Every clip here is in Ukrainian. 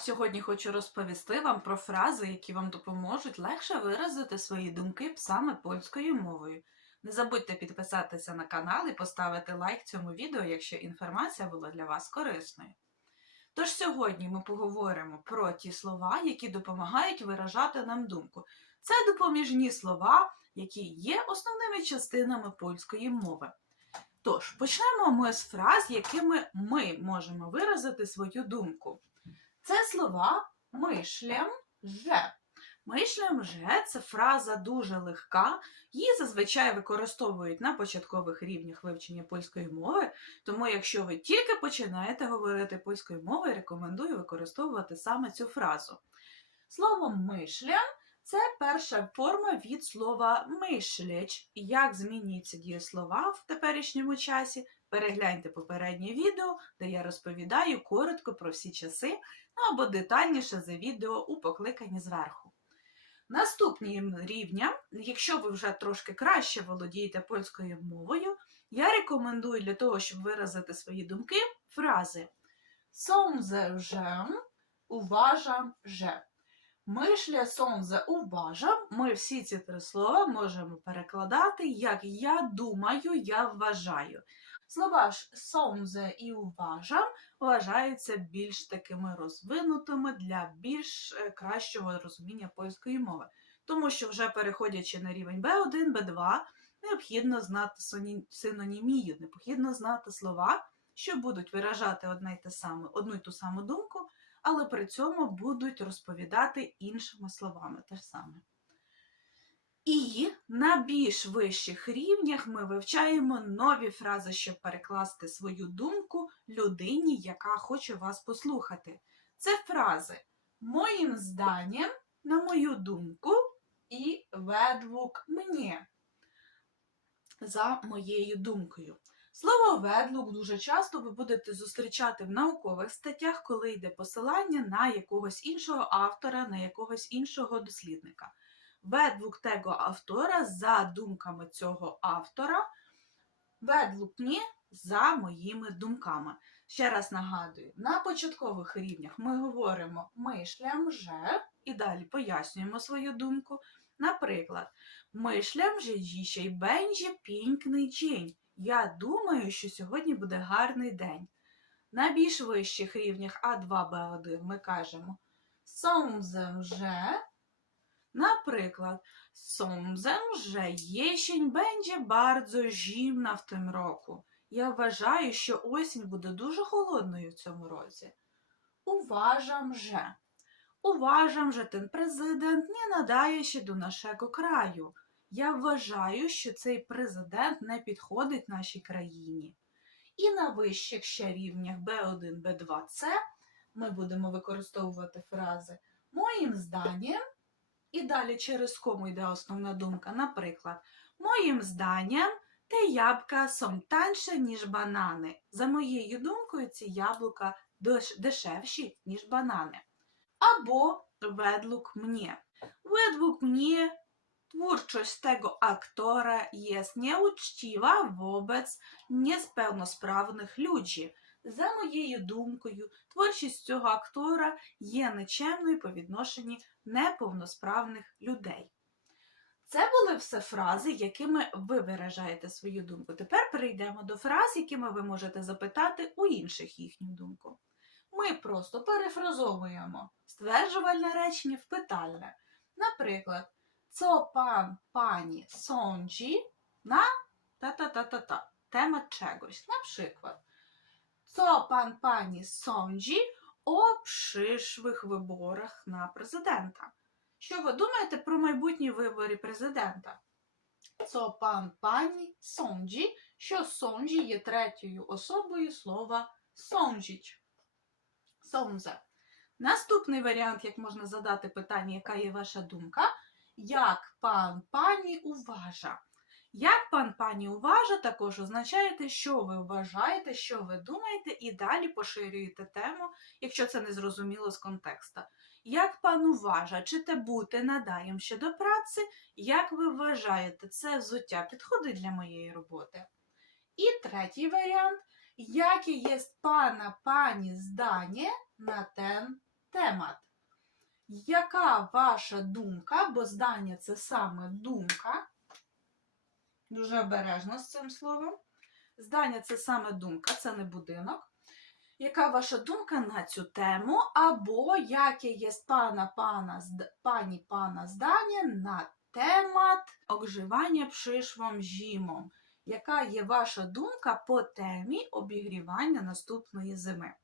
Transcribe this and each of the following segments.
Сьогодні хочу розповісти вам про фрази, які вам допоможуть легше виразити свої думки саме польською мовою. Не забудьте підписатися на канал і поставити лайк цьому відео, якщо інформація була для вас корисною. Тож сьогодні ми поговоримо про ті слова, які допомагають виражати нам думку. Це допоміжні слова, які є основними частинами польської мови. Тож, почнемо ми з фраз, якими ми можемо виразити свою думку. Це слова мишлям же. Мишлям же це фраза дуже легка. Її зазвичай використовують на початкових рівнях вивчення польської мови. Тому, якщо ви тільки починаєте говорити польською мовою, рекомендую використовувати саме цю фразу. Слово мишлям це перша форма від слова мишлеч. Як змінюються дієслова в теперішньому часі? Перегляньте попереднє відео, де я розповідаю коротко про всі часи, ну або детальніше за відео у покликанні зверху. Наступним рівнем, якщо ви вже трошки краще володієте польською мовою, я рекомендую для того, щоб виразити свої думки, фрази «Sądzę, że», «Uważam, że». Мишля, сонзе, уважам. Ми всі ці три слова можемо перекладати як я думаю, я вважаю. Слова ж сонзе і уважам вважаються більш такими розвинутими для більш е, кращого розуміння польської мови. Тому що вже переходячи на рівень B1, B2, необхідно знати синонімію, необхідно знати слова, що будуть виражати одне й те саме, одну й ту саму думку, але при цьому будуть розповідати іншими словами те ж саме. І на більш вищих рівнях ми вивчаємо нові фрази, щоб перекласти свою думку людині, яка хоче вас послухати. Це фрази моїм зданням, на мою думку, і ведвук мені за моєю думкою. Слово ведлук дуже часто ви будете зустрічати в наукових статтях, коли йде посилання на якогось іншого автора, на якогось іншого дослідника. Ведлук tego автора за думками цього автора, ведлук ні за моїми думками. Ще раз нагадую, на початкових рівнях ми говоримо мишлям же і далі пояснюємо свою думку. Наприклад, мишлям же dzisiaj będzie piękny dzień. Я думаю, що сьогодні буде гарний день. На більш вищих рівнях А2, Б1 ми кажемо Sądzę, że, наприклад, Sądzę, że jesień będzie bardzo zimna в tym року. Я вважаю, що осінь буде дуже холодною в цьому році. Uważam, że. Uważam, że ten prezydent nie nadaje się do naszego kraju. Я вважаю, що цей президент не підходить нашій країні. І на вищих ще рівнях B1, B2, C ми будемо використовувати фрази моїм зданням, і далі через кому йде основна думка. Наприклад, моїм зданням те ябка сом танше, ніж банани. За моєю думкою, ці яблука дешевші, ніж банани. Або ведлук мені. Według mnie Twórczość tego aktora jest nieuczciwa wobec niepełnosprawnych ludzi. За моєю думкою, творчість цього актора є нечемною по відношенні неповносправних людей. Це були все фрази, якими ви виражаєте свою думку. Тепер перейдемо до фраз, якими ви можете запитати у інших їхню думку. Ми просто перефразовуємо стверджувальне речення в питальне. Co pan, pani sądzi na ta-ta-ta-ta-ta, temat czegoś. Na przykład, co pan, pani sądzi o przyszłych wyborach на президента? Що ви думаєте про майбутні вибори президента? Co pan, pani sądzi, що sądzi є третьою особою слова sądzić. Sądzę. Наступний варіант, як можна задати питання, яка є ваша думка, як пан пані уважа. Як пан пані уважа, також означає, те, що ви вважаєте, що ви думаєте, і далі поширюєте тему, якщо це не зрозуміло з контекста. Як пан уважа, чи те бути надаєм ще до праці, як ви вважаєте, це взуття підходить для моєї роботи? І третій варіант. Jakie jest pana, pani zdanie na ten темат. Яка ваша думка, бо здання це саме думка. Дуже обережно з цим словом. Здання це саме думка, це не будинок. Яка ваша думка на цю тему? Або яке є пана пана пані пана здання на темат огживання пшишвом жімом? Яка є ваша думка по темі обігрівання наступної зими?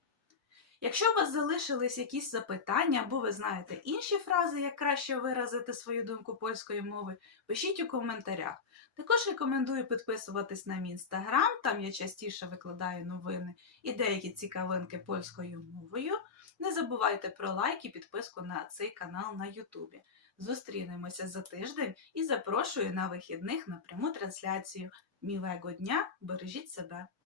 Якщо у вас залишились якісь запитання, або ви знаєте інші фрази, як краще виразити свою думку польською мовою, пишіть у коментарях. Також рекомендую підписуватись на мій інстаграм, там я частіше викладаю новини і деякі цікавинки польською мовою. Не забувайте про лайк і підписку на цей канал на Ютубі. Зустрінемося за тиждень і запрошую на вихідних на пряму трансляцію. Мілего дня! Бережіть себе!